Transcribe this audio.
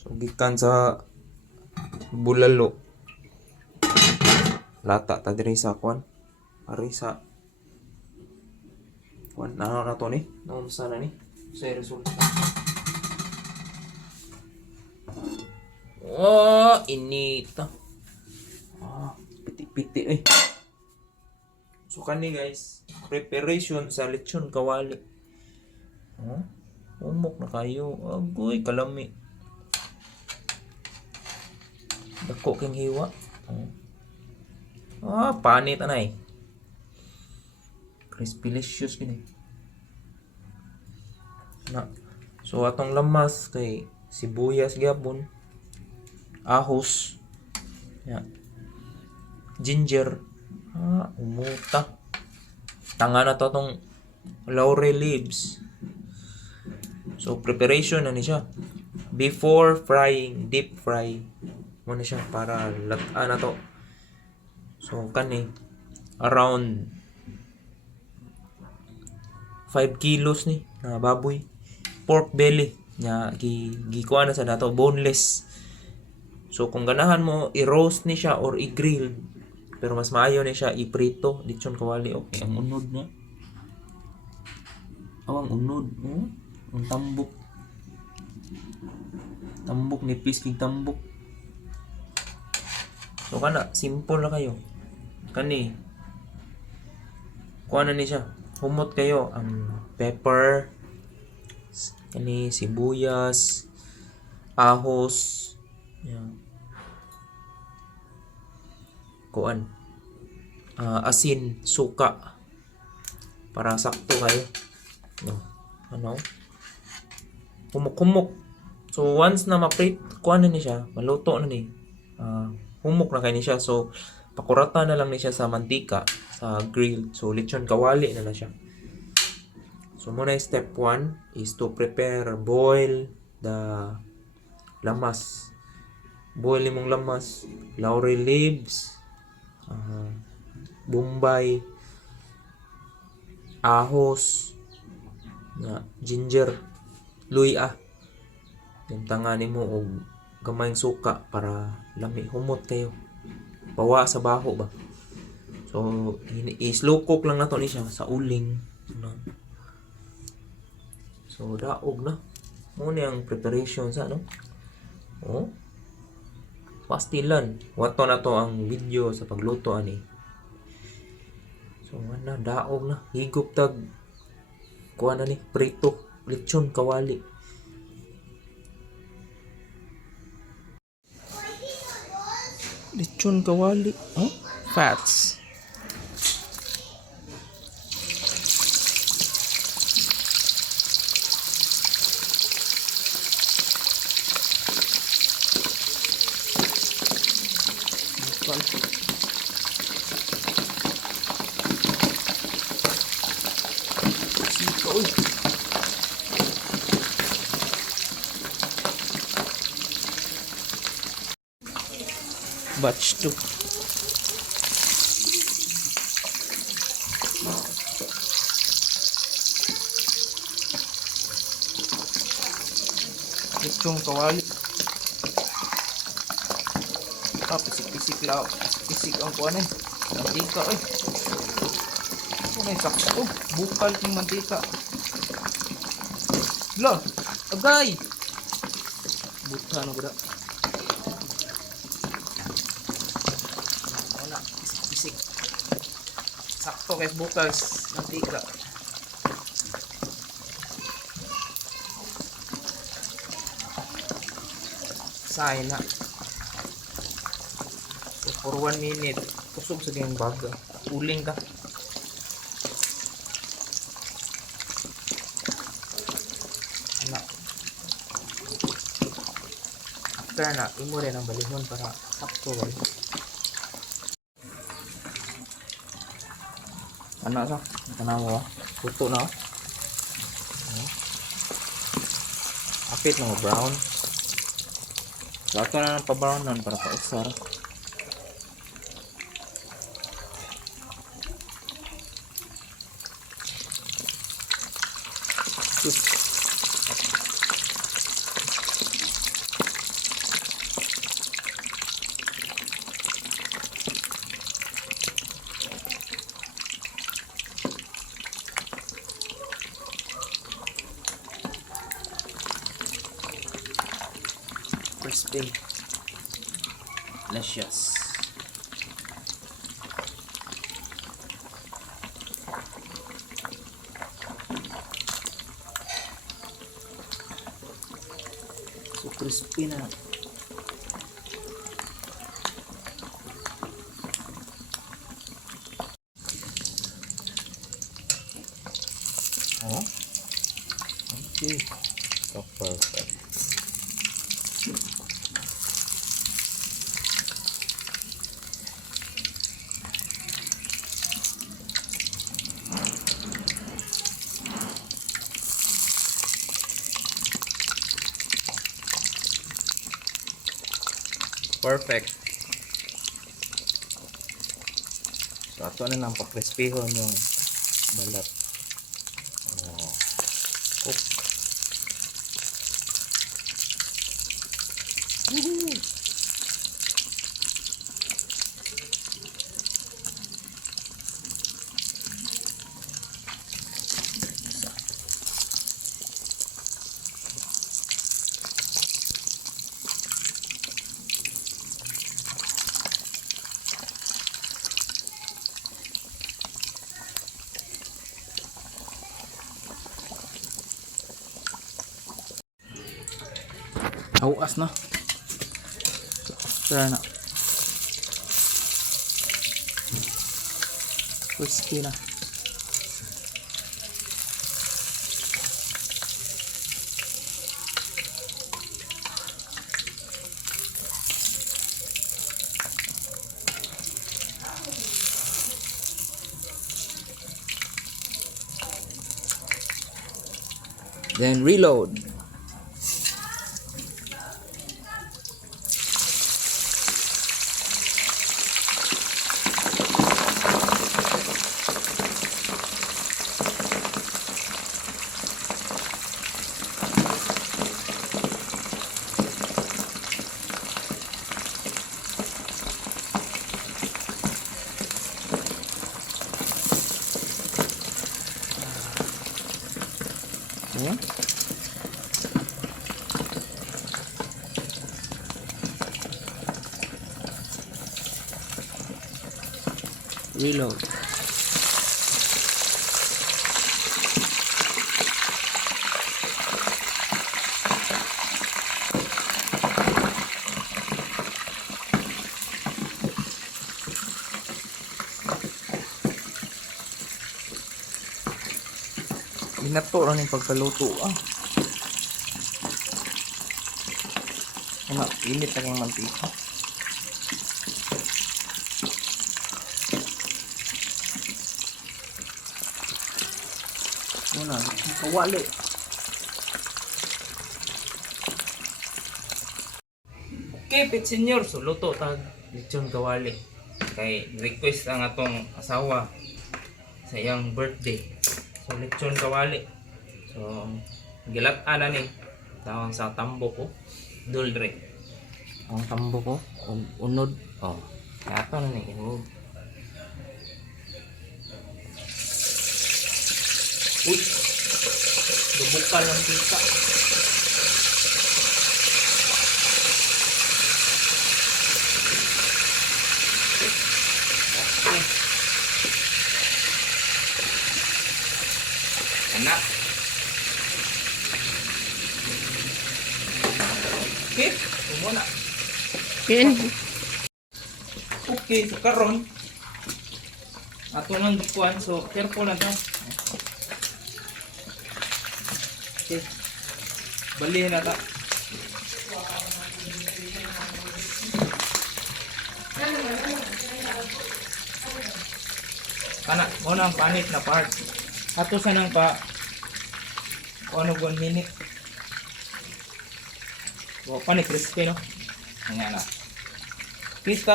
So gikan sa bulalo. Lata ta diri sa kwan. Ari sa kwan ano na to ni? Naunsa na ni? Sa resulta. Oh, inita. Piti-piti eh. So kani guys, preparation sa lechon kawali. Umok na kayo. Agoy, kalami. Dako king hiwa. Panit anay. Crispy-licious gini. Na. So atong lamas kay sibuyas gyapon. Ahos. Ya. Ginger. Umuta. Tanga na to tong laurel leaves. So preparation na ni siya. Before frying, deep fry mo na siya para lataan na to. So kani around 5 kilos ni na baboy. Pork belly nya gikuha na sa dato boneless. So kung ganahan mo i-roast ni siya or i-grill, pero mas maayo ni siya i-prito lechon kawali. Okay, ang unod niya. Ang unod, ang tambok. Tambok ni pisking tambok. So kana simple na kayo. Kani kuha na ni siya. Humot kayo ang pepper, kani sibuyas, ahos, yan. Kuan asin, suka para sakto kayo. Ano? Humok-humok. So once na ma-prep, kuan na ni siya, maluto na ni. Humok na kay ni siya. So pakurata na lang ni siya sa mantika sa grill. So lechon kawali na siya. So muna step 1 is to prepare boil the lamas. Boil mong lamas, laurel leaves, bombay, ahos, ginger, luya. Yung tangani mo og gamayng suka para lami humot kayo. Pawa sa baho ba. So i-slow cook lang nato ni siya sa uling. So daog na. Muna ang preparation sa ano. Pastilan. Wato na to ang video sa pagluto ani. So na daog na. Higop tag kuha na ni prito lechon kawali. Lechon kawali. Fats. Batch 2. Lechong kawali. Pisik-pisik lang. Pisik ang kuwan eh. Mantika eh. Ito na yung sakto. Bukal yung mantika. Lah, agay! Buta na gula. Pisik. Sakto guys, bukas mantika. Say na. So, for 1 minute, kusog sa ganyang baga. Uling ka. Anak. After na, imo rin ang balihon para sakto guys. Anak sa, tanawa. Puto na. Apit na brown. So ato na ng pa-brownan para pa-exar. Crispy. Delicious. So crispy na. Oh. Okay. So perfect. Perfect. So ato na nang pa-crispyhon yung balat. Oh. Cook. Woohoo! Awas na. Tara na. Crispy na. Then reload. Ayan. Reload. Binato lang yung pagkaluto Ano, init na kayong mantika. Muna, kawali. Okay, pit senior. So, luto tag lechon kawali. Kay request ang atong asawa sa iyang birthday. So, lechon kawali. So, gilat-ana ni. Tawang sa tambo ko. Duldre. Ang tambo ko. Unod. Oh. Kato na ni. Uy. Lubukal ng pita. Okay. Anak. Okay. Muna. Okay. So karon ato nang dukuan. So careful na to. Okay. Balihin na ta. Kana, mo na ang panit na part. Ato sa nang pa ano 1 minute. Panit crispy no. Nga na. Kita